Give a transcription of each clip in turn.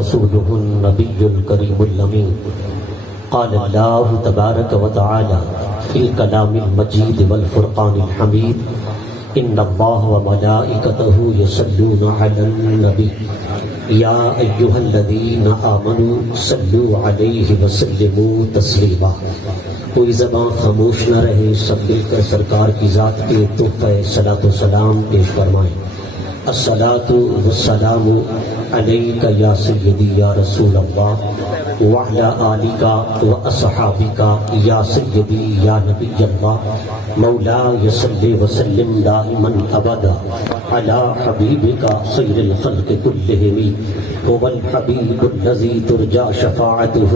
ورسوله النبي الكريم الأمين. قال الله تبارك وتعالى في الكلام المجيد والفرقان الحميد: إن الله وملائكته يصلون على النبي يا أيها الذين آمنوا صلوا عليه وسلموا تسليما. کوئی زبان خاموش نہ رہے، سب مل کر سرکار کی ذات کے تحفہ صلاۃ و سلام پیش فرمائیں. الصلاۃ والسلام علیک یا سیدی یا رسول اللہ وعلی آلک واصحابک یا سیدی یا نبی اللہ. مولاي صل وسلم دائما ابدا على حبيبك خير الخلق كلهم. هو الحبيب الذي ترجى شفاعته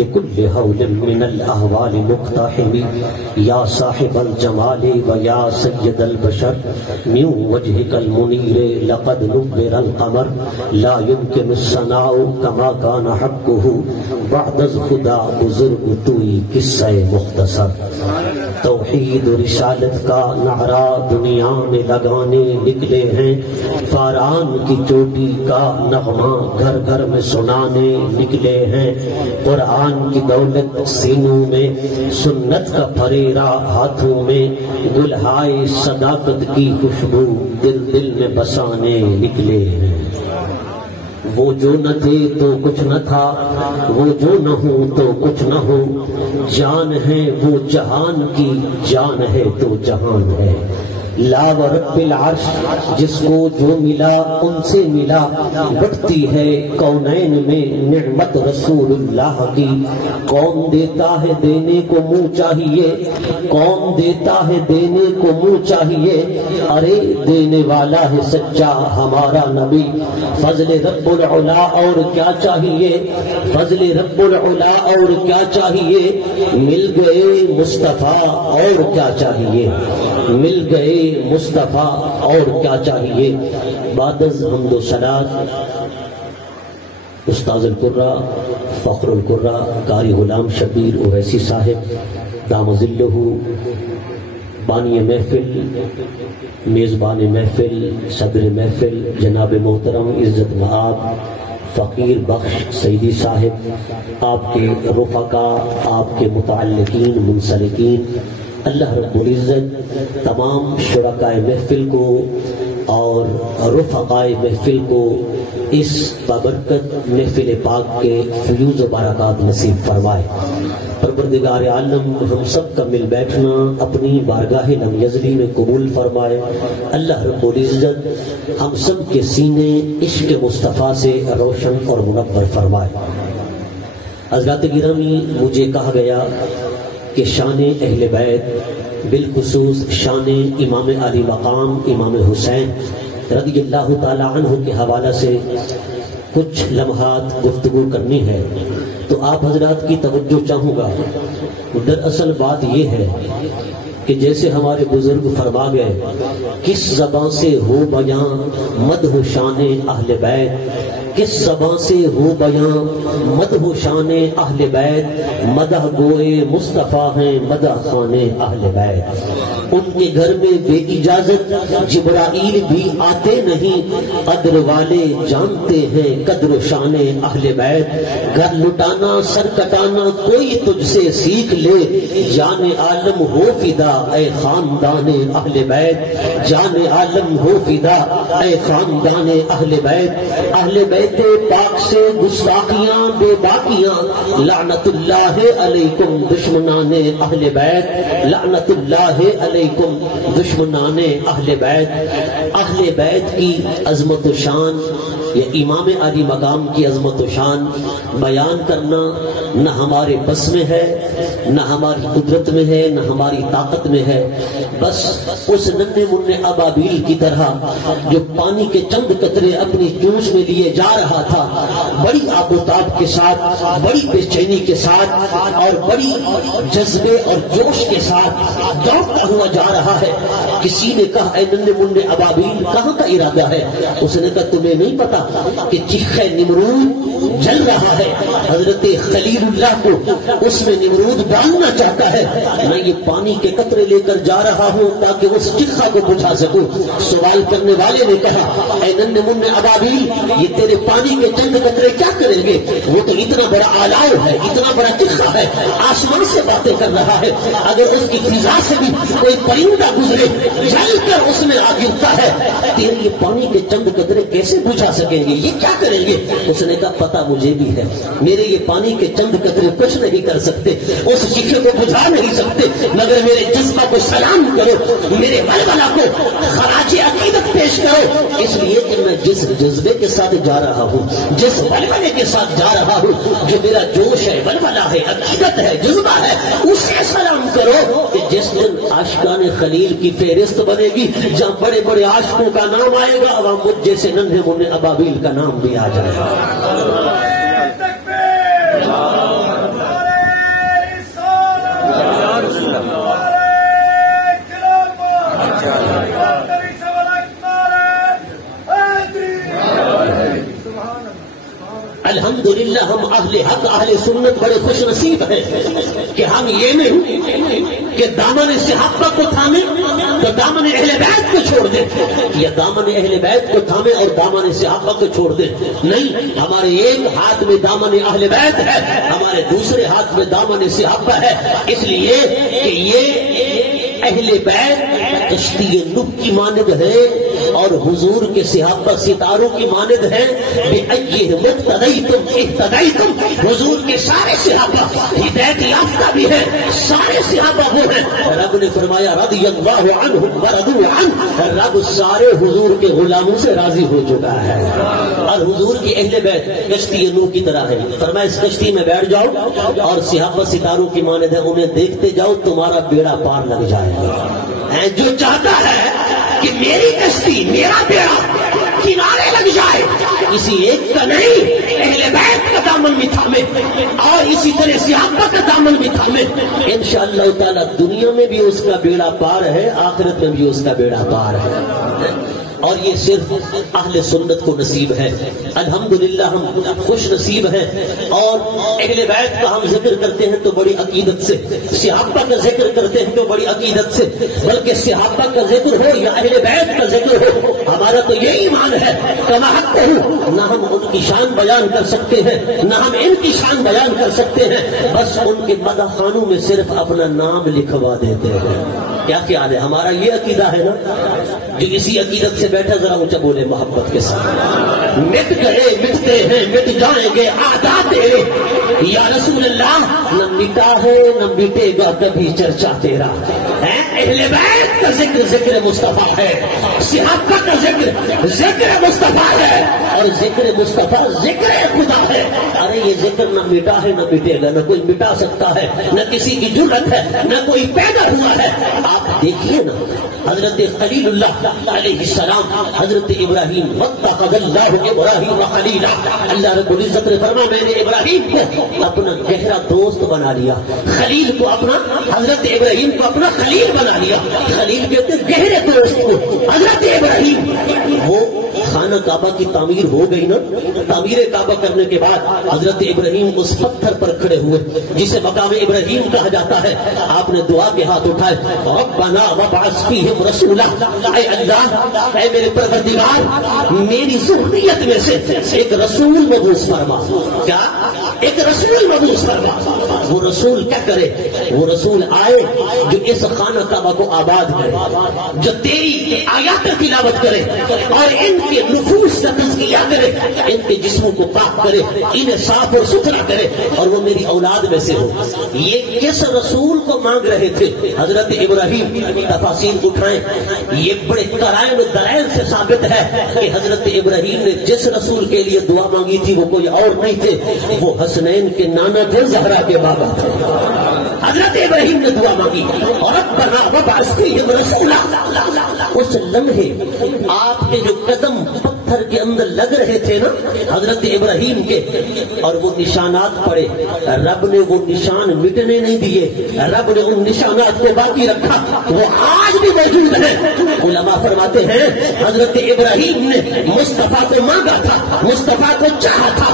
لكل هول من الاهوال مقتحم. يا صاحب الجمال ويا سيد البشر من وجهك المنير لقد نور القمر. لا يمكن الثناء كما كان حقه بعد خدا بزرگ توئی قصہ مختصر. توحید رسالت کا نعرہ دنیا میں لگانے نکلے ہیں، فاران کی چوٹی کا نغمہ گھر گھر میں سنانے نکلے ہیں. قرآن کی دولت سینوں میں، سنت کا پھریرا ہاتھوں میں، گلہائے صداقت کی خوشبو دل دل میں بسانے نکلے ہیں. وہ جو نہ تھے تو کچھ نہ تھا، وہ جو نہ ہو تو کچھ نہ ہو. جان ہے وہ جہان کی، جان ہے تو جہان ہے. لا و رب العرش جس کو جو ملا ان سے ملا. بڑھتی ہے کونین میں نعمت رسول اللہ کی. کون دیتا ہے دینے کو منہ چاہیے، کون دیتا ہے دینے کو منہ چاہیے. ارے دینے والا ہے سچا ہمارا نبی. فضل رب العلا اور کیا چاہیے، فضل رب العلا اور کیا چاہیے. مل گئے مصطفیٰ اور کیا چاہیے، مل گئے مصطفیٰ اور کیا چاہیے. بعد از حمد و ثناء استاذ القرہ فخر القرہ قاری غلام شبیر اویسی صاحب دام ظلہ، بانی محفل، میزبان محفل، صدر محفل جناب محترم عزت مآب فقیر بخش سیدی صاحب، آپ کے رفقا، آپ کے متعلقین منسلکین، اللہ رب العزت تمام شرکائے محفل کو اور رفقائے محفل کو اس بابرکت محفل پاک کے فیوز و برکات نصیب فرمائے. پروردگار عالم ہم سب کا مل بیٹھنا اپنی بارگاہ لم یزلی میں قبول فرمائے. اللہ رب العزت ہم سب کے سینے عشق مصطفیٰ سے روشن اور منور فرمائے. حضرات گرامی، مجھے کہا گیا کہ شان اہل بیت، بالخصوص شان امام علی مقام امام حسین رضی اللہ تعالی عنہ کے حوالہ سے کچھ لمحات گفتگو کرنی ہے، تو آپ حضرات کی توجہ چاہوں گا. دراصل بات یہ ہے کہ جیسے ہمارے بزرگ فرما گئے، کس زبان سے ہو بیاں مدح و شان اہل بیت، کس زبان سے ہو بیاں مدح و شان اہل بیت. مدح گوئے مصطفیٰ ہیں مدح خان اہل بیت. ان کے گھر میں بے اجازت جبرائیل بھی آتے نہیں، قدر والے جانتے ہیں قدر و شان اہل بیت. گھر لٹانا سر کٹانا کوئی تجھ سے سیکھ لے، جان عالم ہو فدا اے خاندان اہل بیت. جان عالم ہو فدا اے خاندان اہل بیت. اہل بیت پاک سے گستاخیاں بے باقیاں، لعنت اللہ علیکم دشمنان اہل بیت. لعنت اللہ علیکم دشمنان اہل بیت. اہل بیت کی عظمت و شان یا امام علی مقام کی عظمت و شان بیان کرنا نہ ہمارے بس میں ہے، نہ ہماری قدرت میں ہے، نہ ہماری طاقت میں ہے. بس اس ننھے منھے ابابیل کی طرح جو پانی کے چند قطرے اپنی چونچ میں لیے جا رہا تھا، بڑی آب و تاب کے ساتھ، بڑی بے چینی کے ساتھ اور بڑی جذبے اور جوش کے ساتھ دوڑتا ہوا جا رہا ہے. کسی نے کہا اے ننھے منھے ابابیل کہاں کا ارادہ ہے؟ اس نے کہا تمہیں نہیں پتا کہ چیخ نمرود جل رہا ہے، حضرت خلیل اللہ کو اس میں نمرود ڈالنا چاہتا ہے، میں یہ پانی کے قطرے لے کر جا رہا ہوں تاکہ اس چکھا کو بجھا سکوں۔ سوال کرنے والے نے کہا اے ننھے منھے ابابیل، یہ تیرے پانی کے چند قطرے کیا کریں گے؟ وہ تو اتنا بڑا آلاؤ ہے، اتنا بڑا چکھا ہے، آسمان سے باتیں کر رہا ہے، اگر اس کی فضا سے بھی کوئی پرندہ گزرے جل کر اس میں آ گرتا ہے، تیرے یہ پانی کے چند قطرے کیسے بجھا سکیں گے؟ یہ کیا کریں گے؟ اس نے کہا پتہ مجھے بھی ہے، میرے یہ پانی کے چند قطرے کچھ نہیں کر سکتے، اس چکھے کو بجھا نہیں سکتے، مگر میرے جذبہ کو سلام کرو، میرے ولولہ کو خراج عقیدت پیش کرو، اس لیے کہ میں جس جذبے کے ساتھ جا رہا ہوں، جس ولولے کے ساتھ جا رہا ہوں، جو میرا جوش ہے، ولولہ ہے، عقیدت ہے، جذبہ ہے، اسے سلام کرو کہ جس دن عاشقان خلیل کی فہرست بنے گی، جہاں بڑے بڑے عاشقوں کا نام آئے گا، وہاں مجھ جیسے ننھے منھے ابابیل کا نام بھی آ جائے گا۔ الحمدللہ ہم اہل حق اہل سنت بڑے خوش نصیب ہیں کہ ہم یہ نہیں کہ دامن صحابہ کو تھامیں تو دامن اہل بیت کو چھوڑ دیں، یا دامن اہل بیت کو تھامیں اور دامن صحابہ کو چھوڑ دیں، نہیں، ہمارے ایک ہاتھ میں دامن اہل بیت ہے، ہمارے دوسرے ہاتھ میں دامن صحابہ ہے، اس لیے کہ یہ اہل بیت کشتی نوح کی مانند ہے اور حضور کے صحابہ ستاروں کی مانند ہیں، بِأَيِّهِمْ اقْتَدَيْتُمْ اهْتَدَيْتُمْ، حضور کے سارے صحابہ ہدایت یافتہ بھی ہیں، سارے صحابہ وہ ہیں، رب نے فرمایا رضی اللہ عنہم ورضوا عنہ، رب سارے حضور کے غلاموں سے راضی ہو چکا ہے، اور حضور کی اہل بیت کشتی نوح کی طرح ہے، فرمایا اس کشتی میں بیٹھ جاؤ اور صحابہ ستاروں کی مانند ہے، انہیں دیکھتے جاؤ، تمہارا بیڑا پار لگ جائے گا۔ جو چاہتا ہے کہ میری کشتی میرا بیڑا کنارے لگ جائے، کسی ایک کا نہیں، اہل بیت کا دامن بھی تھامے اور اسی طرح صحابہ کا دامن بھی تھامے، انشاءاللہ تعالی دنیا میں بھی اس کا بیڑا پار ہے، آخرت میں بھی اس کا بیڑا پار ہے، اور یہ صرف اہل سنت کو نصیب ہے۔ الحمدللہ ہم خوش نصیب ہیں، اور اہل بیت کا ہم ذکر کرتے ہیں تو بڑی عقیدت سے، صحابہ کا ذکر کرتے ہیں تو بڑی عقیدت سے، بلکہ صحابہ کا ذکر ہو یا اہل بیت کا ذکر ہو، ہمارا تو یہ ایمان ہے کما حق ہوں، نہ ہم ان کی شان بیان کر سکتے ہیں نہ ہم ان کی شان بیان کر سکتے ہیں، بس ان کے مدح خانوں میں صرف اپنا نام لکھوا دیتے ہیں۔ کیا خیال ہے؟ ہمارا یہ عقیدہ ہے نا، جو اسی عقیدت سے بیٹھا ذرا اونچا بولے محبت کے ساتھ، مٹ گئے مٹتے ہیں مٹ جائیں گے اعداء تیرے، یا رسول اللہ نہ مٹا ہے نہ مٹے گا کبھی چرچا تیرا، اہل بیت کا ذکر ذکر مصطفیٰ ہے، صحابہ کا ذکر ذکر مصطفیٰ ہے، اور ذکر مصطفیٰ ذکر خدا ہے۔ ارے یہ ذکر نہ مٹا ہے نہ مٹے گا، نہ کوئی مٹا سکتا ہے، نہ کسی کی جرأت ہے، نہ کوئی پیدا ہوا ہے۔ آپ دیکھیے نا حضرت خلیل اللہ علیہ السلام، حضرت ابراہیم، واتخذ اللہ ابراہیم خلیلا، اللہ رب العزت نے فرمایا میں نے ابراہیم کو اپنا گہرا دوست بنا لیا، خلیل کو اپنا، حضرت ابراہیم کو اپنا خلیل بنا لیا، خلیل کہتے گہرے دوست کو، حضرت ابراہیم وہ خانہ کعبہ کی تعمیر ہو گئی نا، تعمیر کعبہ کرنے کے بعد حضرت ابراہیم اس پتھر پر کھڑے ہوئے جسے مقام ابراہیم کہا جاتا ہے، آپ نے دعا کے ہاتھ اٹھائے، ربنا وابعث فیہم رسولا، اے اللہ، اے میرے پروردگار میری ذریت میں سے ایک رسول مبعوث فرما، کیا ایک رسول مبعوث فرما، وہ رسول کیا کرے؟ وہ رسول آئے جو اس خانہ کعبہ کو آباد کرے، جو تیری آیات تلاوت کرے اور ان کے نفوس کا تزکیہ کرے، ان کے جسموں کو پاک کرے، انہیں صاف اور ستھرا کرے، اور وہ میری اولاد میں سے ہو۔ یہ کس رسول کو مانگ رہے تھے؟ حضرت ابراہیم، تفاصیل اٹھائیں، یہ بڑے قرائن و دلائل سے ثابت ہے کہ حضرت ابراہیم نے جس رسول کے لیے دعا مانگی تھی وہ کوئی اور نہیں تھے، وہ حسنین کے نانا تھے، زہرا کے بابا تھے۔ حضرت ابراہیم نے دعا مانگی، اور ربنا وابعث فیہم رسولا، اس لمحے آپ کے جو قدم پتھر کے اندر لگ رہے تھے نا حضرت ابراہیم کے، اور وہ نشانات پڑے، رب نے وہ نشان مٹنے نہیں دیے، رب نے ان نشانات کو باقی رکھا، وہ آج بھی موجود ہیں۔ علماء فرماتے ہیں حضرت ابراہیم نے مصطفیٰ کو مانگا تھا، مصطفیٰ کو چاہا تھا،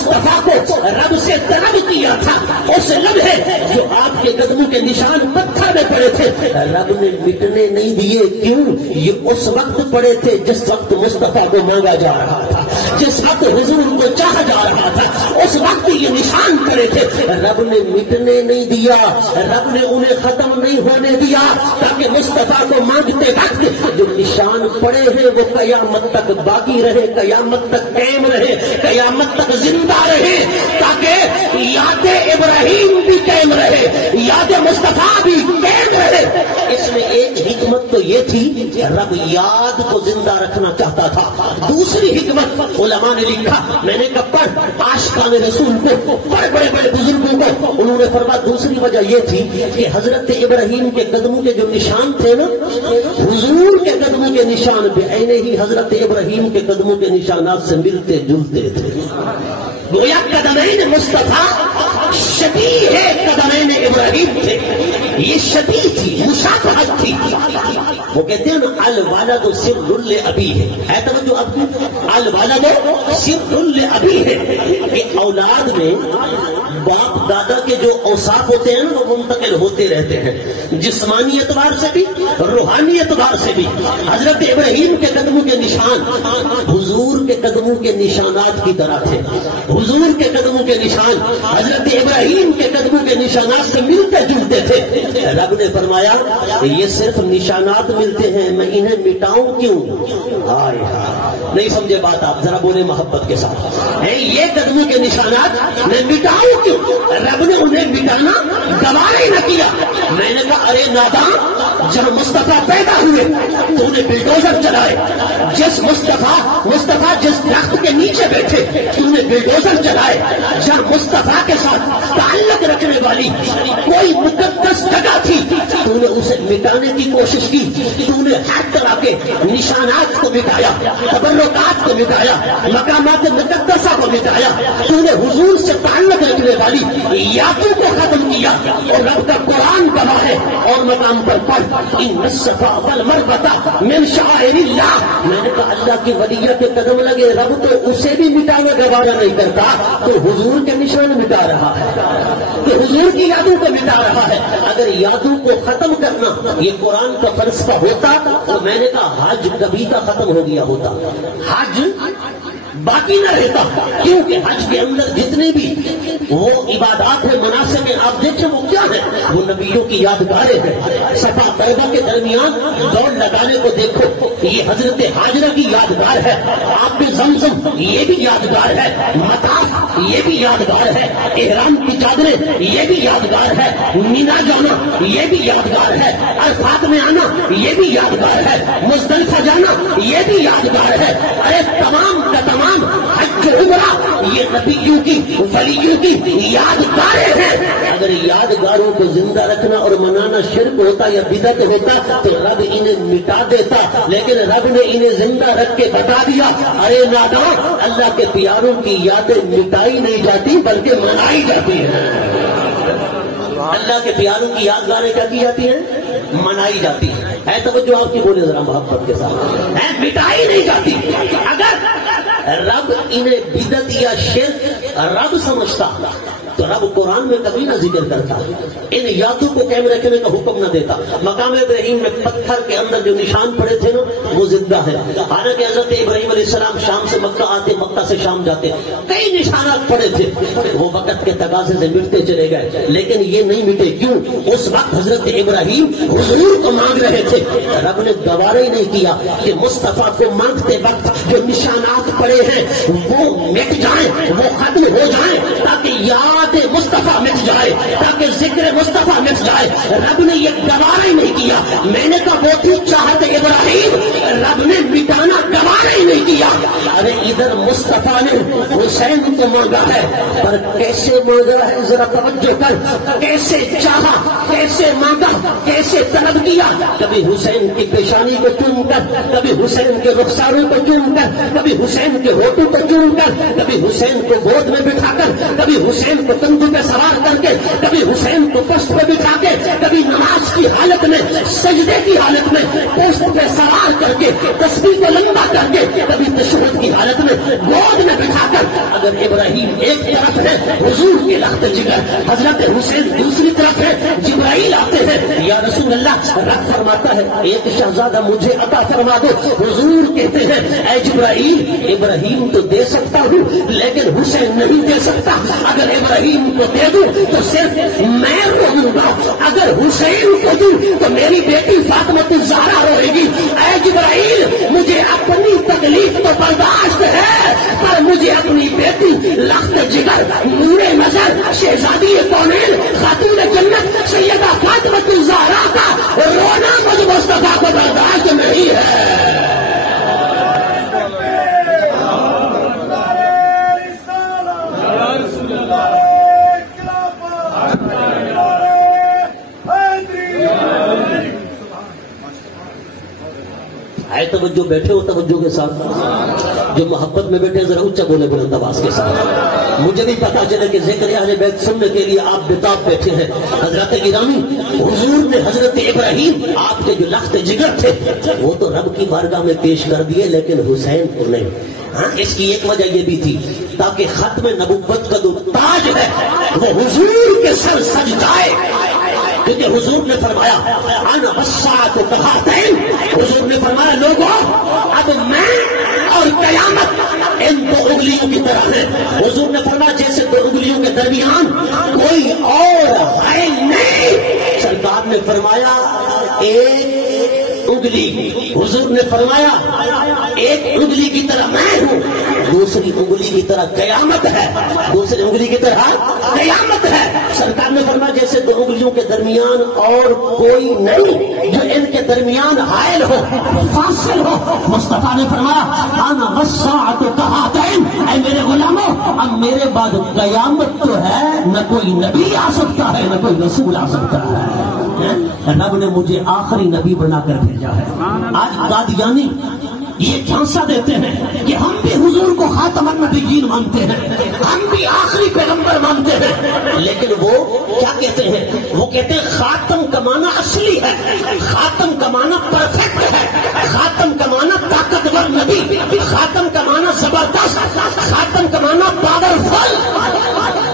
مصطفیٰ کو رب سے طلب کیا تھا، اس لمحے جو آپ کے قدموں کے نشان پتھر میں پڑے تھے رب نے مٹنے نہیں دیے. کیوں؟ یہ اس وقت پڑے تھے جس وقت مصطفیٰ کو مانگا جا رہا تھا، جس وقت حضور کو چاہا جا رہا تھا، اس وقت یہ نشان پڑے تھے. رب نے مٹنے نہیں دیا، رب نے انہیں ختم نہیں ہونے دیا، تاکہ مصطفیٰ کو مانگتے وقت جو نشان پڑے ہیں وہ قیامت تک باقی رہے، قیامت تک قائم رہے، قیامت تک زندہ رہے، تاکہ یاد ابراہیم بھی قائم رہے، یاد مصطفیٰ بھی قائم رہے. اس میں ایک حکمت تو یہ تھی رب یاد کو زندہ رکھنا چاہتا تھا. دوسری حکمت علماء نے لکھا، میں نے کہا پڑھ عاشقان رسول کو، بڑے بڑے بڑے بزرگوں کو، انہوں نے فرمایا دوسری وجہ یہ تھی کہ حضرت ابراہیم کے قدموں کے جو نشان تھے نا، حضور کے قدموں کے نشان بعینہ ہی حضرت ابراہیم کے قدموں کے نشانات سے ملتے جلتے تھے. گویا قدمین مصطفیٰ شبیہ قدمین ابراہیم تھے. یہ شبیہ تھی، مشابہت تھی. وہ کہتے ہیں نا الولد سر لابی ہے توجہ اب الولد سر لابی ہے کہ اولاد میں باپ دادا کے جو اوصاف ہوتے ہیں وہ منتقل ہوتے رہتے ہیں، جسمانی اعتبار سے بھی روحانی اعتبار سے بھی. حضرت ابراہیم کے قدموں کے نشان حضور کے قدموں کے نشانات کی طرح تھے. حضور کے قدموں کے نشان حضرت ابراہیم کے قدموں کے نشانات سے ملتے جلتے تھے. رب نے فرمایا یہ صرف نشانات ملتے ہیں، میں انہیں مٹاؤں کیوں؟ نہیں سمجھے بات آپ، ذرا بولے محبت کے ساتھ. یہ قدموں کے نشانات میں مٹاؤں کیوں؟ رب نے انہیں مٹانا گوارا ہی نہ کیا. میں نے کہا ارے نادان، جب مصطفیٰ پیدا ہوئے تو انہیں بلڈوزر چلائے. جس مصطفیٰ جس درخت کے نیچے بیٹھے تو انہیں بلڈوزر چلائے. جب مصطفیٰ کے ساتھ تعلق رکھنے والی کوئی مقدس جگہ تھی تو انہیں اسے مٹانے کی کوشش کی. تو نے ہر طرح کے نشانات کو مٹایا، تبرکات کو مٹایا، مقامات مقدسہ کو مٹایا. تو نے حضور سے تعلق رکھنے والی یادوں کو ختم کیا. اور رب کا قرآن گواہ ہے اور مقام پر پڑھ ان الصفا والمروہ من شعائر اللہ. میں نے کہا اللہ کی ولیہ کے قدم لگے، رب تو اسے بھی مٹانا گوارا نہیں کرتا، تو حضور کے نشان مٹا رہا ہے، تو حضور کی یادوں کو مٹا رہا ہے. اگر یادوں کو ختم کرنا یہ قرآن کا فلسفہ ہوتا تو میں نے کہا حج کبھی کا ختم ہو گیا ہوتا، حج باقی نہ رہتا. کیونکہ حج کے اندر جتنے بھی وہ عبادات ہیں، مناسک ہیں، آپ دیکھیں وہ کیا ہے، وہ نبیوں کی یادگاریں ہیں. صفا مروا کے درمیان دوڑ لگانے کو دیکھو، یہ حضرت حاجرہ کی یادگار ہے. آپ بھی زمزم یہ بھی یادگار ہے، مطاف یہ بھی یادگار ہے، احرام کی چادریں یہ بھی یادگار ہے، مینا جانا یہ بھی یادگار ہے، عرفات میں آنا یہ بھی یادگار ہے، مزدلفہ جانا یہ بھی یادگار ہے. ارے تمام کا تمام حج عمرہ یہ نبیوں کی ولیوں کی یادگاریں ہیں. اگر یادگاروں کو زندہ رکھنا اور منانا شرک ہوتا یا بدعت ہوتا تو رب انہیں مٹا دیتا، لیکن رب نے انہیں زندہ رکھ کے بتا دیا ارے نادان، اللہ کے پیاروں کی یادیں مٹائی نہیں جاتی بلکہ منائی جاتی ہیں. اللہ کے پیاروں کی یادگاریں کیا کی جاتی ہیں؟ منائی جاتی ہے. توجہ آپ کی بولے ذرا محبت کے ساتھ، مٹائی نہیں جاتی. اگر رب انہیں بدعت یا شرک رب سمجھتا تو رب قرآن میں کبھی نہ ذکر کرتا، ان یادوں کو قائم رکھنے کا حکم نہ دیتا. مقام ابراہیم میں پتھر کے اندر جو نشان پڑے تھے نا وہ زندہ ہے. حالانکہ حضرت ابراہیم علیہ السلام شام سے مکہ آتے، مکہ سے شام جاتے، کئی نشانات پڑے تھے، وہ وقت کے تقاضے سے مٹتے چلے گئے، لیکن یہ نہیں مٹے. کیوں؟ اس وقت حضرت ابراہیم حضور کو مانگ رہے تھے. رب نے گوارا ہی نہیں کیا کہ مصطفیٰ کو مانگتے وقت جو نشانات پڑے ہیں وہ مٹ جائیں، وہ ختم ہو جائیں، تاکہ یاد مصطفیٰ مٹ جائے، تاکہ ذکر مصطفیٰ مٹ جائے. رب نے یہ گوارا ہی نہیں کیا. میں نے کہا وہ تھی چاہت ابراہیم، رب نے مٹانا گوارا ہی نہیں کیا. ارے ادھر مصطفیٰ نے حسین کو مانگا ہے، پر کیسے مانگا ہے ذرا توجہ کر، کیسے چاہا، کیسے مانگا، کیسے طلب کیا. کبھی حسین کی پیشانی کو چوم کر، کبھی حسین کے رخساروں کو چوم کر، کبھی حسین کے ہونٹوں کو چوم کر، کبھی حسین کو گود میں بٹھا کر، کبھی حسین کو کندھوں پہ سوار کر کے، کبھی حسین کو پشت پہ بٹھا کے، کبھی نماز کی حالت میں، سجدے کی حالت میں پشت پہ سوار کر کے، تسبیح کو لمبا کر کے، کبھی تشہد کی حالت میں گود میں بٹھا کر جگر، اگر ابراہیم ایک طرف ہے حضور کے لخت جگر، حضرت حسین دوسری طرف ہے، جبرائیل آتے ہیں، یا رسول اللہ رب فرماتا ہے ایک شہزادہ مجھے عطا فرما دو، حضور کہتے ہیں اے جبرائیل ابراہیم تو دے سکتا ہوں لیکن حسین نہیں دے سکتا، اگر ابراہیم کو دے دوں تو صرف میں رہوں گا، اگر حسین کو دوں تو میری بیٹی فاطمہ الزہرا روئے گی، اے جبرائیل مجھے اپنی تکلیف تو برداشت ہے پر مجھے اپنی بیٹی لخت جگر نور نظر شہزادی کونین خاتون جنت سیدہ فاطمہ الزہرا کا رونا مجھ مصطفیٰ کو برداشت نہیں ہے۔ توجہ بیٹھے ہو توجہ کے ساتھ، جو محبت میں بیٹھے ذرا اونچا بولے بلند آواز کے ساتھ، مجھے بھی پتا چلے کہ ذکر اہل بیت سننے کے لیے آپ بتاب بیٹھے ہیں۔ حضرت گرامی حضور نے حضرت ابراہیم آپ کے جو لخت جگر تھے وہ تو رب کی بارگاہ میں پیش کر دیے لیکن حسین کو نہیں۔ ہاں اس کی ایک وجہ یہ بھی تھی تاکہ ختم نبوت کا جو تاج ہے وہ حضور کے سر سج جائے، کیونکہ حضور نے فرمایا انا والساعۃ کہاتین، حضور نے فرمایا لوگوں اب میں اور قیامت ان دو انگلیوں کی طرح ہے، حضور نے فرمایا جیسے دو انگلیوں کے درمیان کوئی اور ہے نہیں، سرکار نے فرمایا ایک انگلی، حضور نے فرمایا ایک انگلی کی طرح میں ہوں، دوسری انگلی کی طرح قیامت ہے، دوسری انگلی کی طرح قیامت ہے، سرکار نے فرمایا جیسے دو انگلیوں کے درمیان اور کوئی نہیں جو ان کے درمیان حائل ہو فاصل ہو، مصطفیٰ نے فرمایا انا والساعۃ کہاتین، اے میرے غلاموں اب میرے بعد قیامت تو ہے، نہ کوئی نبی آ سکتا ہے نہ کوئی رسول آ سکتا ہے، رب نے مجھے آخری نبی بنا کر بھیجا ہے۔ آج قادیانی یہ جھانسا دیتے ہیں کہ ہم بھی حضور کو خاتم النبیین مانتے ہیں، ہم بھی آخری پیغمبر مانتے ہیں، لیکن وہ کیا کہتے ہیں؟ وہ کہتے ہیں خاتم کا معنی اصلی ہے، خاتم کا معنی پرفیکٹ ہے، خاتم کا معنی طاقتور نبی، خاتم کا معنی زبردست، خاتم کا معنی پاورفل۔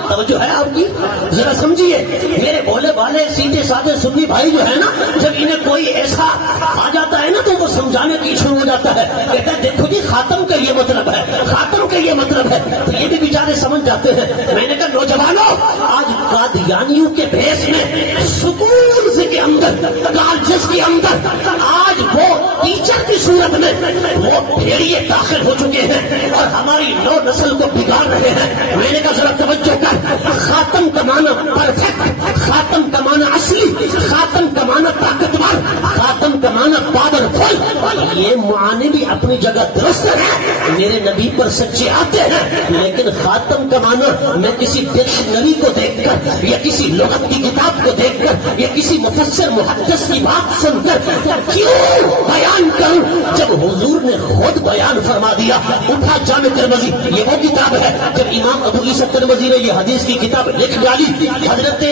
توجہ ہے آپ کی؟ ذرا سمجھیے، میرے بولے والے سیدھے سادے سنی بھائی جو ہے نا، جب انہیں کوئی ایسا آ جاتا ہے نا تو وہ سمجھانے کی شروع ہو جاتا ہے، کہتا ہے دیکھو جی خاتم کا یہ مطلب ہے، خاتم کا یہ مطلب ہے، تو یہ بھی بیچارے سمجھ جاتے ہیں۔ میں نے کہا نوجوانوں آج قادیانیوں کے بھیس میں سکول کے اندر کالجز کے اندر آج وہ ٹیچر کی صورت میں وہ بھیڑیے داخل ہو چکے ہیں اور ہماری نو نسل کو بگاڑ رہے ہیں۔ میں نے کہا ذرا توجہ کر، خاتم کا معنی پرفیکٹ، خاتم کا معنی اصلی، خاتم کا معنی طاقتور، خاتم کا معنی پاورفل، یہ معانی بھی اپنی جگہ درست ہے، میرے نبی پر سچے آتے ہیں، لیکن خاتم کا معنی میں کسی ڈکشنری کو دیکھ کر یا کسی لغت کی کتاب کو دیکھ کر یا کسی مفسر محدث کی بات سن کر کیوں بیان کروں جب حضور نے خود بیان فرما دیا۔ اٹھا جامع ترمذی، یہ وہ کتاب ہے جب امام ابو عیسیٰ ترمذی نے یہ حدیث کی کتاب لکھ ڈالی، حضرت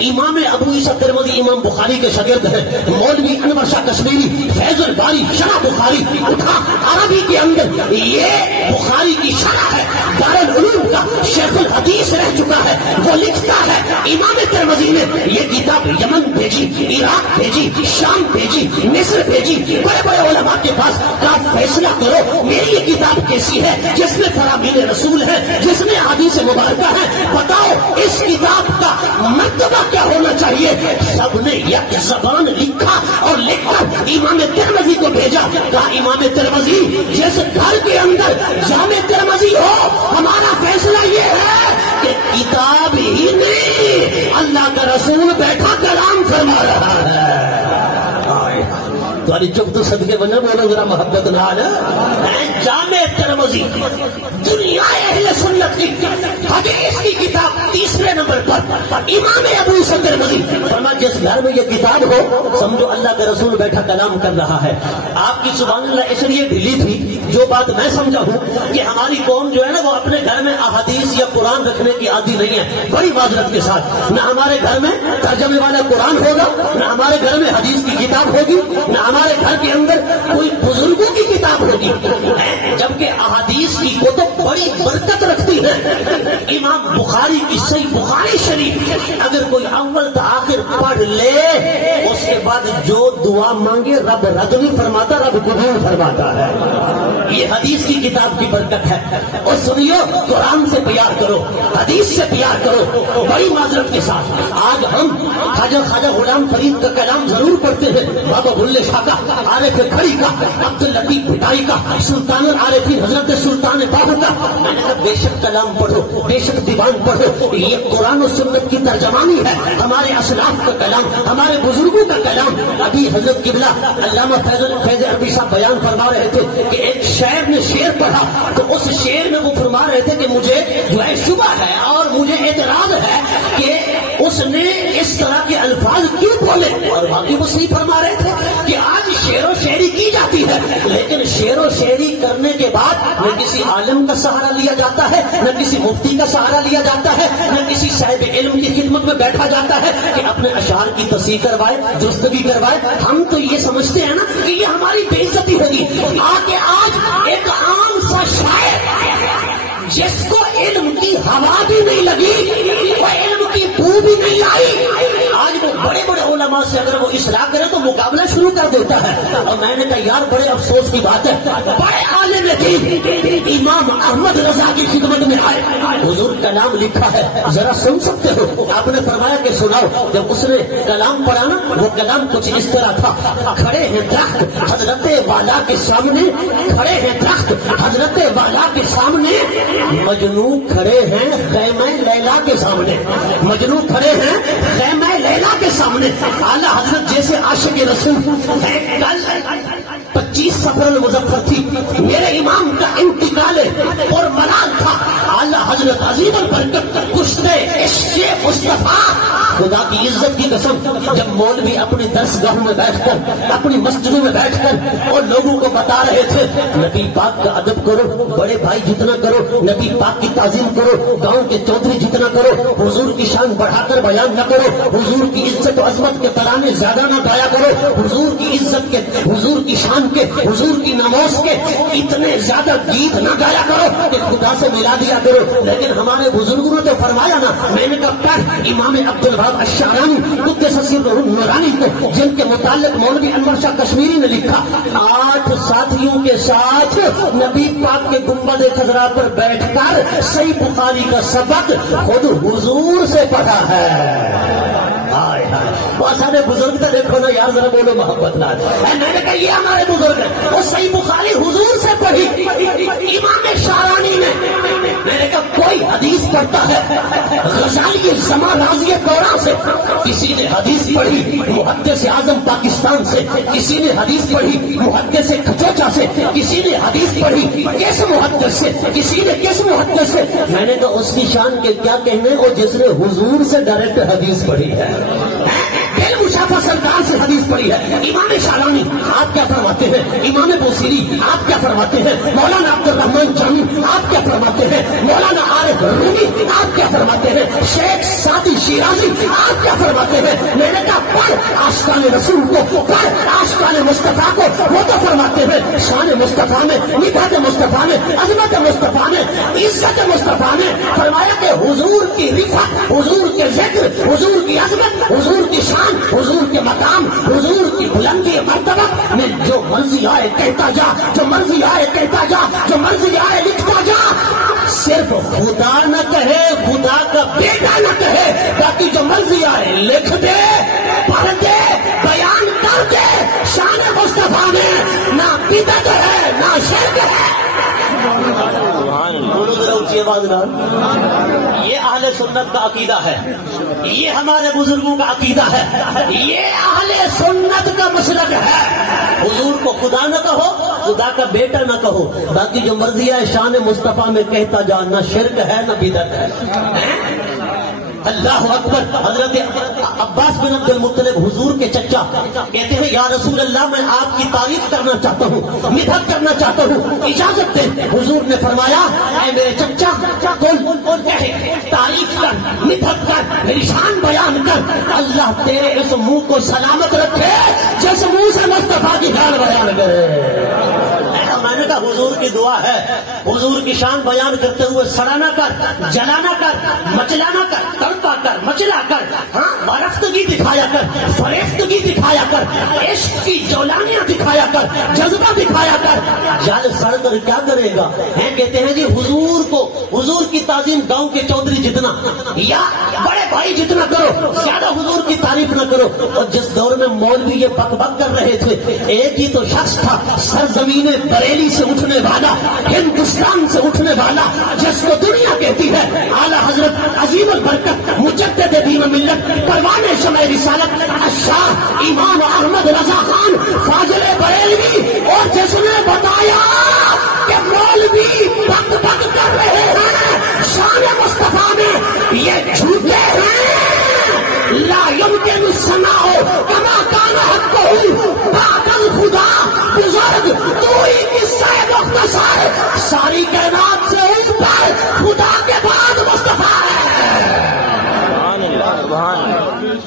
امام ابو عیسیٰ ترمذی امام بخاری کے شاگرد ہیں، مولوی انور شاہ کشمیری فیض الباری شرح بخاری، اٹھا عربی کے اندر یہ بخاری کی شرح ہے، دارالعلوم کا شیخ الحدیث رہ چکا ہے، وہ لکھتا ہے امام ترمذی نے یہ کتاب یمن بھیجی، عراق بھیجی، شام بھیجی، مصر بھیجی، بڑے بڑے علماء کے پاس کہا فیصلہ کرو میری یہ کتاب کیسی ہے جس میں فرامین رسول ہے، جس میں حدیث مبارکہ ہے، بتاؤ اس کتاب کا مرتبہ کیا ہونا چاہیے۔ سب نے یک زبان لکھا اور لکھ کر امام ترمذی کو بھیجا، کہا امام ترمذی جیسے گھر کے اندر جامع ترمذی ہو، ہمارا فیصلہ یہ ہے کہ کتاب ہی نہیں اللہ کا رسول بیٹھا کلام فرما رہا ہے۔ تمہاری چپ تو صدقے بنا بولو ذرا محبت نال، جامع ترمذی دنیا اہل سنت کی حدیث کی کتاب تیسرے نمبر پر امام ابو عیسیٰ ترمذی فرماتے جس گھر میں یہ کتاب ہو سمجھو اللہ کا رسول بیٹھا کلام کر رہا ہے. آپ کی سبحان اللہ اس لیے ڈھیلی تھی. جو بات میں سمجھا ہوں کہ ہماری قوم جو ہے نا وہ اپنے گھر میں احادیث یا قرآن رکھنے کی عادی نہیں ہے. بڑی معذرت کے ساتھ نہ ہمارے گھر میں ترجمے والا قرآن ہوگا، نہ ہمارے گھر میں حدیث کی کتاب ہوگی، نہ ہمارے گھر کے اندر کوئی بزرگوں کی کتاب ہوگی. جبکہ احادیث کی کتب بڑی برکت رکھتی ہے. امام بخاری کی صحیح بخاری شریف اگر کوئی اول تا آخر پڑھ لے اس کے بعد جو دعا مانگے رب رد نہیں فرماتا، رب قبول فرماتا ہے. یہ حدیث کی کتاب کی برکت ہے. اور سنیو، قرآن سے پیار کرو، حدیث سے پیار کرو. بڑی معذرت کے ساتھ آج ہم خواجہ غلام فرید کا کلام ضرور پڑھتے ہیں، بابا بلے شاہ کا، عارف کھڑی کا، عبد اللطیف بھٹائی کا، سلطان العارفین حضرت سلطان باہو کا. میں نے کہا بے شک کلام پڑھو، بے شک دیوان پڑھو. یہ قرآن و سنت کی ترجمانی ہے، ہمارے اسلاف کا کلام، ہمارے بزرگوں کا کلام. ابھی حضرت قبلہ علامہ فیض عربی صاحب بیان فرما رہے تھے کہ ایک شاعر نے شعر پڑھا تو اس شعر میں وہ فرما رہے تھے کہ مجھے جو ہے شبہ ہے اور مجھے اعتراض ہے کہ اس نے اس طرح کے الفاظ کیوں بولے. اور باقی وہ صحیح فرما رہے تھے کہ آج شعر و شاعری کی جاتی ہے، لیکن شعر و شاعری کرنے کے بعد نہ کسی عالم کا سہارا لیا جاتا ہے، نہ کسی مفتی کا سہارا لیا جاتا ہے، نہ کسی صاحب علم کی خدمت میں بیٹھا جاتا ہے کہ اپنے اشعار کی تصحیح کروائے، درست بھی کروائے. ہم تو یہ سمجھتے ہیں نا کہ یہ ہماری بے عزتی ہوگی. آج ایک عام سا شاعر جس کو علم کی ہوا بھی نہیں لگی، وہ علم کی بو بھی نہیں آئی، آج وہ بڑے بڑے علماء سے اگر وہ اصلاح کرے تو مقابلہ شروع کر دیتا ہے. اور میں نے کہا یار بڑے افسوس کی بات ہے، بڑے عالم دین امام احمد رضا کی خدمت میں آئے، حضور کلام لکھا ہے ذرا سن سکتے ہو. آپ نے فرمایا کہ سناؤ. جب اس نے کلام پڑھا نا وہ کلام کچھ اس طرح تھا: کھڑے ہیں درخت حضرت والا کے سامنے، کھڑے ہیں درخت حضرت والا کے سامنے، مجنو کھڑے ہیں خیمہ لیلا کے سامنے، مجنو کھڑے ہیں خیمہ لیلا کے سامنے. اعلیٰ حضرت جیسے عاشق رسول. کل 25 سفر المظفر تھی، میرے امام کا انتقال اور ملال تھا. اعلیٰ حضرت عظیم البرکت کشتے عشق مصطفیٰ، خدا کی عزت کی قسم، جب مولوی اپنی درس گاہوں میں بیٹھ کر، اپنی مسجدوں میں بیٹھ کر اور لوگوں کو بتا رہے تھے نبی پاک کا ادب کرو، بڑے بھائی جتنا کرو، نبی پاک کی تعظیم کرو، گاؤں کے چودھری جتنا کرو، حضور کی شان بڑھا کر بیان نہ کرو، حضور کی عزت و عظمت کے ترانے زیادہ نہ گایا کرو، حضور کی عزت کے، حضور کی شان کے، حضور کی نماز کے اتنے زیادہ گیت نہ گایا کرو کہ خدا سے ملا دیا کرو. لیکن ہمارے بزرگوں نے تو فرمایا نا، میں نے کہا پڑھ امام عبد الوہاب الشعرانی قدس سرہ نورانی کو، جن کے متعلق مولوی انور شاہ کشمیری نے لکھا 8 ساتھیوں کے ساتھ نبی پاک کے گنبد خضرا پر بیٹھ کر صحیح بخاری کا سبق خود حضور سے پڑھا ہے. وہ سارے بزرگ تو دیکھو نا یار، ذرا بولو محبت نال. میں نے کہا یہ ہمارے بزرگ ہیں، وہ صحیح بخاری حضور سے پڑھی امام شعرانی نے. میں نے کہا کوئی حدیث پڑھتا ہے غزالی زمان راضی دورہ سے، کسی نے حدیث پڑھی محدث اعظم پاکستان سے، کسی نے حدیث پڑھی محدث کھچوچا سے، کسی نے حدیث پڑھی کس محدث سے، کسی نے کس محدث سے. میں نے کہا اس کی شان کے کیا کہنے، اور جس نے حضور سے ڈائریکٹ حدیث پڑھی ہے، مشافہ سرکار سے حدیث پڑھی ہے. امام شعرانی آپ کیا فرماتے ہیں، امام بوصیری آپ کیا فرماتے ہیں، مولانا عبد الرحمن جامی آپ کیا فرماتے ہیں، مولانا عارف رومی آپ کیا فرماتے ہیں، شیخ سعدی شیرازی آپ کیا فرماتے ہیں. میں نے کہا پڑھ آشقان رسول کو، پڑھ آشقان مصطفیٰ کو. وہ تو فرماتے ہیں شان مصطفیٰ میں، مدحت مصطفیٰ میں، عظمت مصطفیٰ میں، عزت مصطفیٰ میں فرمایا کہ حضور کی رفعت، حضور کے ذکر، حضور کی عظمت، حضور کی شان، حضور کے مقام، حضور کی بلندی مرتبہ میں جو مرضی آئے کہتا جا، جو مرضی آئے کہتا جا، جو مرضی آئے لکھتا جا. صرف خدا نہ کہے، خدا کا بیٹا نہ کہے، باقی جو مرضی آئے لکھ دے، پڑھ دے، بیان کر دے. شان مصطفیٰ میں نہ بدعت ہے نہ شرک ہے. بولو ذرا اونچی آواز نال. یہ اہل سنت کا عقیدہ ہے، یہ ہمارے بزرگوں کا عقیدہ ہے، یہ اہل سنت کا مسلک ہے. حضور کو خدا نہ کہو، خدا کا بیٹا نہ کہو، باقی جو مرضی ہے شان مصطفیٰ میں کہتا جا. نہ شرک ہے نہ بدعت ہے. اللہ اکبر. حضرت عباس بن عبد المطلب حضور کے چچا کہتے ہیں یا رسول اللہ میں آپ کی تعریف کرنا چاہتا ہوں, مدحت کرنا چاہتا ہوں, اجازت دیں. حضور نے فرمایا اے میرے چچا کون کہے تعریف کر, مدحت کر, میری شان بیان کر. اللہ تیرے اس منہ کو سلامت رکھے جس منہ سے مصطفیٰ کی شان بیان کرے. میں نے کہا حضور کی دعا ہے, حضور کی شان بیان کرتے ہوئے سڑانا کر, جلانا کر, مچلانا کر, تڑپا کر, مچلا کر, ہاں وارفتگی دکھایا کر, فریفتگی دکھایا کر, عشق کی جولانیاں دکھایا کر, جذبہ دکھایا کر. جل سڑ کر کیا کرے گا؟ کہتے ہیں جی حضور کو, حضور کی تعظیم گاؤں کے چودھری جتنا یا بڑے بھائی جتنا کرو, زیادہ حضور کی تعریف نہ کرو. اور جس دور میں مولوی یہ بک بک کر رہے تھے, ایک ہی تو شخص تھا سرزمین بریلی سے اٹھنے والا, ہندوستان سے اٹھنے والا, جس کو دنیا کہتی ہے اعلیٰ حضرت عظیم البرکت مجدد دین و ملت پروان شمع رسالت الشاہ امام احمد رضا خان فاضل بریلوی. اور جس نے بتایا کہ مولوی بک بک کر رہے ہیں شان مصطفیٰ میں, یہ جھوٹے ہیں. لا يمكن السماع كما كان حقه بعد الخدا. بزرگ تو ہی قصہ مختصر, ساری کائنات سے اوپر خدا کے بعد مصطفیٰ ہے. سبحان اللہ.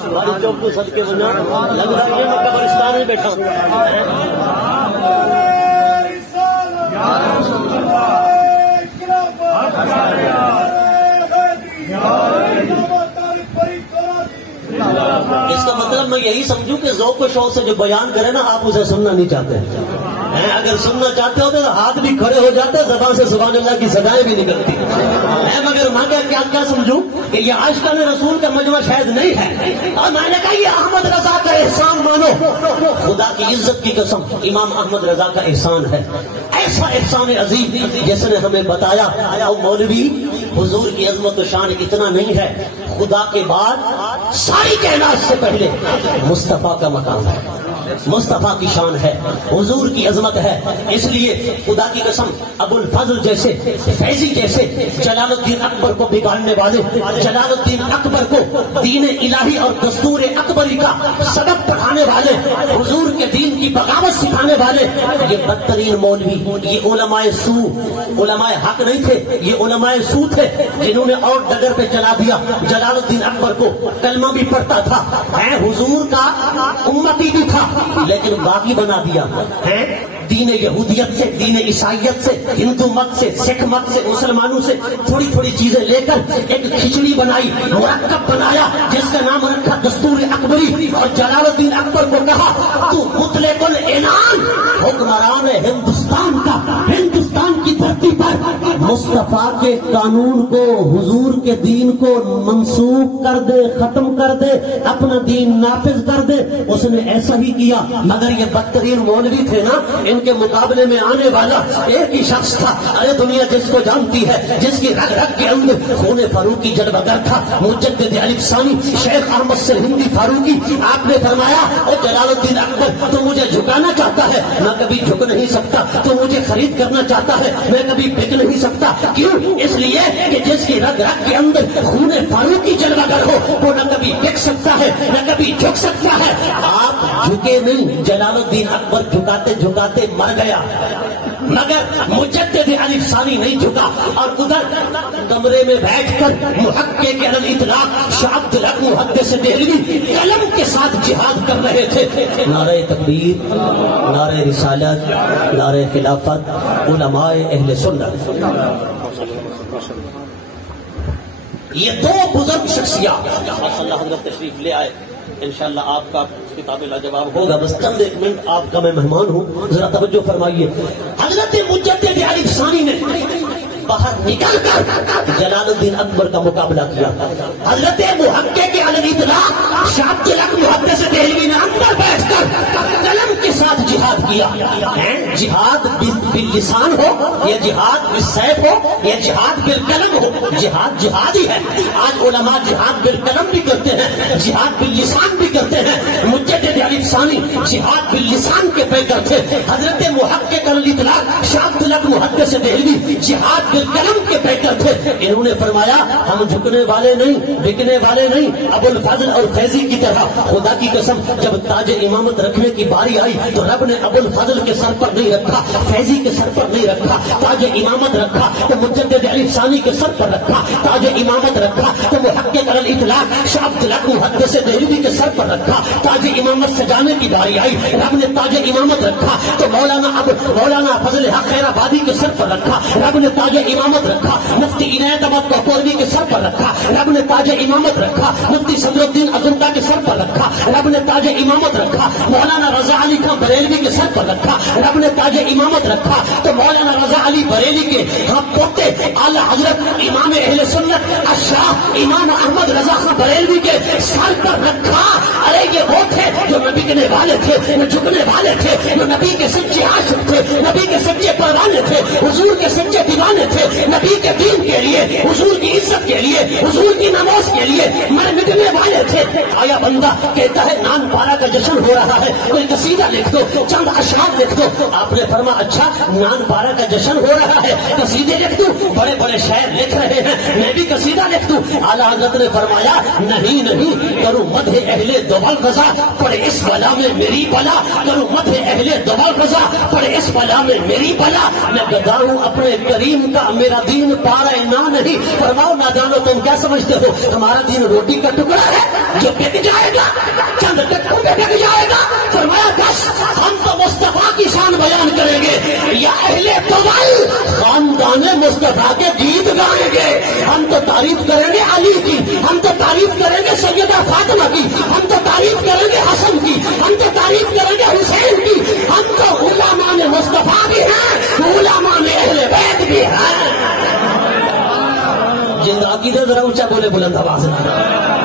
ہماری چوک کو صدقے بنا لگ رہا ہے میں قبرستان میں بیٹھا ہوں. اس کا مطلب میں یہی سمجھوں کہ ذوق و شوق سے جو بیان کرے نا آپ اسے سننا نہیں چاہتے. اگر سننا چاہتے ہوتے تو ہاتھ بھی کھڑے ہو جاتے, زبان سے سبحان اللہ کی صدائیں بھی نکلتی. مگر میں کیا سمجھوں کہ یہ عاشقان رسول کا مجمع شاید نہیں ہے. اور میں نے کہا یہ احمد رضا کا احسان مانو. خدا کی عزت کی قسم امام احمد رضا کا احسان ہے, ایسا احسان عظیم جس نے ہمیں بتایا. مولوی حضور کی عظمت و شان اتنا نہیں ہے, خدا کے بعد ساری کائنات سے پہلے مصطفیٰ کا مقام ہے, مصطفیٰ کی شان ہے, حضور کی عظمت ہے. اس لیے خدا کی قسم ابو الفضل جیسے, فیضی جیسے, جلال الدین اکبر کو بگاڑنے والے, جلال الدین اکبر کو دین الہی اور دستور اکبری کا سبق پڑھانے والے, حضور کے دین کی بغاوت سکھانے والے, یہ بدترین مولوی, یہ علماء سو, علماء حق نہیں تھے, یہ علماء سو تھے جنہوں نے اور ڈگر پہ چلا دیا جلال الدین اکبر کو. کلمہ بھی پڑھتا تھا, حضور کا امتی بھی تھا, لیکن باقی بنا دیا ہے دین یہودیت سے, دین عیسائیت سے, ہندو مت سے, سکھ مت سے, مسلمانوں سے تھوڑی تھوڑی چیزیں لے کر ایک کھچڑی بنائی, مرکب بنایا جس کا نام رکھا دستور اکبری. اور جلال الدین اکبر کو کہا تو مطلق العنان حکمران ہندوستان کا, ہندوستان کی دھرتی پر مصطفیٰ کے قانون کو, حضور کے دین کو منسوخ کر دے, ختم کر دے, اپنا دین نافذ کر دے. اس نے ایسا ہی کیا. مگر یہ بدترین مولوی تھے نا, ان کے مقابلے میں آنے والا ایک ہی شخص تھا. ارے دنیا جس کو جانتی ہے, جس کی رگ رگ کے اندر خون فاروقی جلوہ گر تھا, مجدد الف ثانی شیخ احمد سے ہندی فاروقی. آپ نے فرمایا او جلال الدین اکبر تو مجھے جھکانا چاہتا ہے, میں کبھی جھک نہیں سکتا. تو مجھے خرید کرنا چاہتا ہے, میں کبھی بک نہیں سکتا. کیوں؟ اس لیے کہ جس کی رگ رگ کے اندر خون فاروقی جلوہ گر ہو وہ نہ کبھی بک سکتا ہے, نہ کبھی جھک سکتا ہے. آپ جھکے نہیں, جلال الدین اکبر جھکاتے جھکاتے مر گیا, مگر مجدد الف ثانی نہیں جھکا. اور ادھر کمرے میں بیٹھ کر محقق علی الاطلاق شاہ عبد الحق محدث دہلوی قلم کے ساتھ جہاد کر رہے تھے. نعرہ تکبیر, نعرہ رسالت, نعرہ خلافت, علماء اہل سنت. یہ دو بزرگ شخصیات اللہ حضرت تشریف لے آئے. انشاءاللہ آپ کا کتاب لاجواب ہوگا. بس چند ایک منٹ آپ کا میں مہمان ہوں, ذرا توجہ فرمائیے. حضرت مجدد الف ثانی نے باہر نکل کر جلال الدین اکبر کا مقابلہ کیا. حضرت محقق علی الاطلاق شاہ عبد الحق محدث دہلوی نے اندر بیٹھ کر قلم کے ساتھ جہاد کیا. جہاد باللسان ہو یا جہاد بالسیف ہو یا جہاد بالقلم ہو, جہاد جہاد ہی ہے. آج علماء جہاد بالقلم بھی کرتے ہیں, جہاد باللسان بھی کرتے ہیں. مجدد علی علیف ثانی جہاد باللسان کے پیکر تھے. حضرت محقق الاطلاق شاہ عبد الحق محدث دہلوی جہاد بالقلم کے پیکر تھے. انہوں نے فرمایا ہم جھکنے والے نہیں, بکنے والے نہیں. ابو الفضل اور فیضی کی طرح خدا کی قسم جب تاج امامت رکھنے کی باری آئی تو رب نے ابو الفضل کے سر پر نہیں رکھا, فیضی کے سر پر نہیں رکھا. تاج امامت رکھا تو مجدد علیف ثانی کے سر پر رکھا. تاج امامت رکھا تو محقق الاطلاق شاہ عبد الحق محدث دہلوی کے سر پر رکھا. تاج امامت سجانے کی باری آئی, رب نے تاج امامت رکھا تو مولانا فضل حق خیر آبادی کے سر پر رکھا. رب نے تاج امامت رکھا مفتی عنایت احمد کپوروی کے سر پر رکھا. رب نے تاج امامت رکھا مفتی صدر الدین اجنتا کے سر پر رکھا. رب نے تاج امامت رکھا مولانا رضا علی خان بریلوی کے سر پر رکھا. رب نے تاج امامت رکھا تو مولانا رضا علی بریلی کے پوتے اعلیٰ حضرت امام اہل سنت الشاہ امام احمد رضا خان بریلوی کے سر پر رکھا. ارے یہ وہ تھے جو نہ بکنے والے تھے, نہ جھکنے والے تھے, جو نبی کے سچے عاشق تھے, نبی کے سچے پروانے تھے, حضور کے سچے دیوانے تھے. نبی کے دین کے لیے, حضور کی عزت کے لیے, حضور کی نماز کے لیے میں مٹنے والے تھے. آیا بندہ کہتا ہے نان پارا کا جشن ہو رہا ہے, کوئی قصیدہ لکھ دو, چند اشعار لکھ دو. آپ نے فرمایا اچھا نان پارا کا جشن ہو رہا ہے, قصیدے لکھ دوں؟ بڑے بڑے شاعر لکھ رہے ہیں, میں بھی قصیدہ لکھ دوں؟ اعلیٰ حضرت نے فرمایا نہیں نہیں, کروں مدح اہل دوال رضا پڑے اس بلا میں میری بلا. کروں مدح اہل دوال رضا پڑے اس بلا میں میری بلا. میں گدا ہوں اپنے کریم کا, میرا دین پارا نہ نہیں. فرماؤ نادانو تم کیا سمجھتے ہو ہمارا دین روٹی کا ٹکڑا ہے جو بک جائے گا, چند ٹکڑوں پہ بک جائے گا؟ فرمایا بس ہم تو مصطفیٰ کی شان بیان کریں گے, یا اہل دوال خاندان مصطفیٰ کے گیت گائیں گے. ہم تو تعریف کریں گے علی کی, ہم تو تعریف کریں گے سیدہ فاطمہ کی, ہم تو تعریف کریں گے حسن کی, ہم تو تعریف کریں گے حسین کی. ہم تو غلامان مصطفیٰ بھی ہیں, غلامان اہل بیت بھی ہیں. جن عقیدہ ذرا اونچا بولے بلند آواز میں.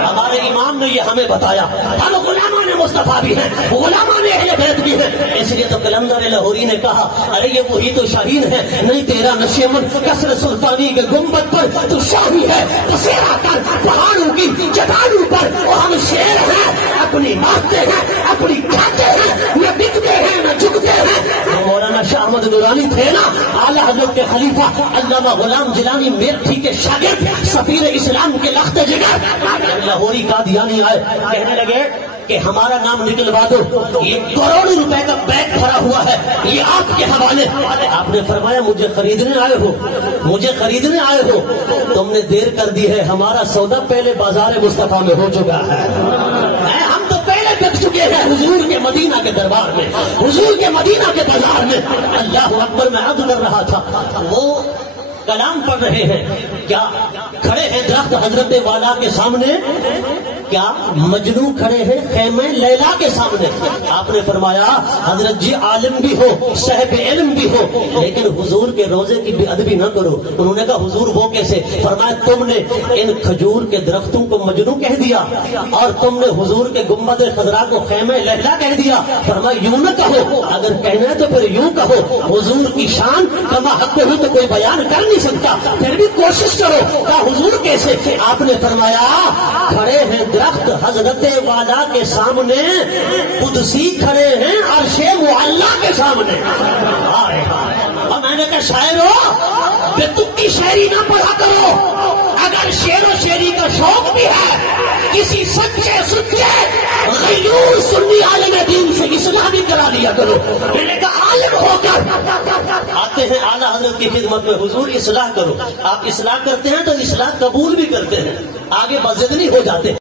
ہمارے امام نے یہ ہمیں بتایا ہم غلامان مصطفیٰ بھی ہیں, غلامان اہل بیت بھی ہیں. اس لیے تو قلندر لاہوری نے کہا ارے یہ وہی تو شاہین ہے, نہیں تیرا نشیمن کسر سلطانی کے گنبد پر تو شاہی ہے. بسیرا کر پہاڑوں کی چٹانوں پر اور ہم شیر ہیں, اپنی مارتے ہیں, اپنی کھاتے ہیں, نہ بکتے ہیں نہ جھکتے ہیں. مولانا شاہ احمد نورانی تھے نا, اعلیٰ حضرت کے خلیفہ علامہ غلام جیلانی میرٹھی کے شاگرد, سفیر اسلام کے لخت جگر. لاہوری قادیانی آئے, کہنے لگے کہ ہمارا نام نکلوا دو, یہ کروڑوں روپے کا بیگ بھرا ہوا ہے, یہ آپ کے حوالے. آپ نے فرمایا مجھے خریدنے آئے ہو, مجھے خریدنے آئے ہو, تم نے دیر کر دی ہے, ہمارا سودا پہلے بازار مصطفیٰ میں ہو چکا ہے. ہم تو پہلے بک چکے ہیں حضور کے مدینہ کے دربار میں, حضور کے مدینہ کے بازار میں. اللہ اکبر, میں عرض کر رہا تھا وہ کلام پڑھ رہے ہیں, کیا کھڑے ہیں درخت حضرت والا کے سامنے, کیا مجنو کھڑے ہیں خیمہ لیلا کے سامنے. آپ نے فرمایا حضرت جی عالم بھی ہو, صاحب علم بھی ہو, لیکن حضور کے روزے کی بے ادبی نہ کرو. انہوں نے کہا حضور وہ کیسے؟ فرمایا تم نے ان کھجور کے درختوں کو مجنو کہہ دیا اور تم نے حضور کے گنبد خضرا کو خیمہ لیلا کہہ دیا. فرمایا یوں نہ کہو, اگر کہنا ہے تو پھر یوں کہو, حضور کی شان کما حق ہو تو کوئی بیان کر نہیں سکتا, پھر بھی کوشش کرو. کہا حضور کیسے؟ آپ نے فرمایا کھڑے ہیں درخت حضرت والا کے سامنے, قدسی کھڑے ہیں عرش معلا کے سامنے. اور میں نے کہا شاعرو بے تکی شاعری نہ پڑھا کرو, اگر شعر و شاعری کا شوق بھی ہے کسی سچے غیور سنی عالم دین سے اصلاح بھی کرا لیا کرو. میں نے کہا عالم ہو کر آتے ہیں اعلیٰ حضرت کی خدمت میں, حضور اصلاح کرو. آپ اصلاح کرتے ہیں تو اصلاح قبول بھی کرتے ہیں, آگے بزد نہیں ہو جاتے.